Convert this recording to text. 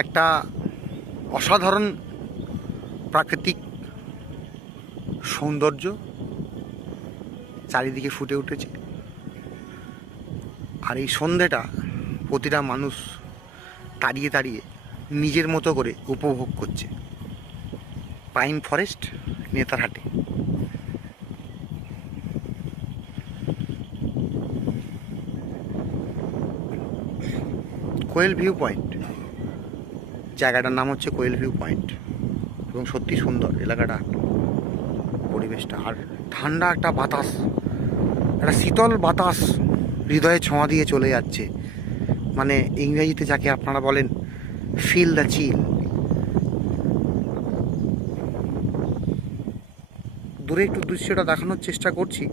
একটা অসাধারণ প্রাকৃতিক সৌন্দর্য চারিদিকে ফুটে উঠেছে। আর এই সন্ধেটা প্রতিটা মানুষ দাঁড়িয়ে দাঁড়িয়ে নিজের মতো করে উপভোগ করছে। পাইন ফরেস্ট, নেতারহাটে। কোয়েল ভিউ পয়েন্ট, জায়গাটার নাম হচ্ছে কোয়েল ভিউ পয়েন্ট এবং সত্যি সুন্দর এলাকাটা, পরিবেশটা। আর ঠান্ডা একটা বাতাস, একটা শীতল বাতাস হৃদয়ে ছোঁয়া দিয়ে চলে যাচ্ছে। মানে ইংরেজিতে যাকে আপনারা বলেন ফিল দ্য চিল। দূরে একটু দৃশ্যটা দেখানোর চেষ্টা করছি।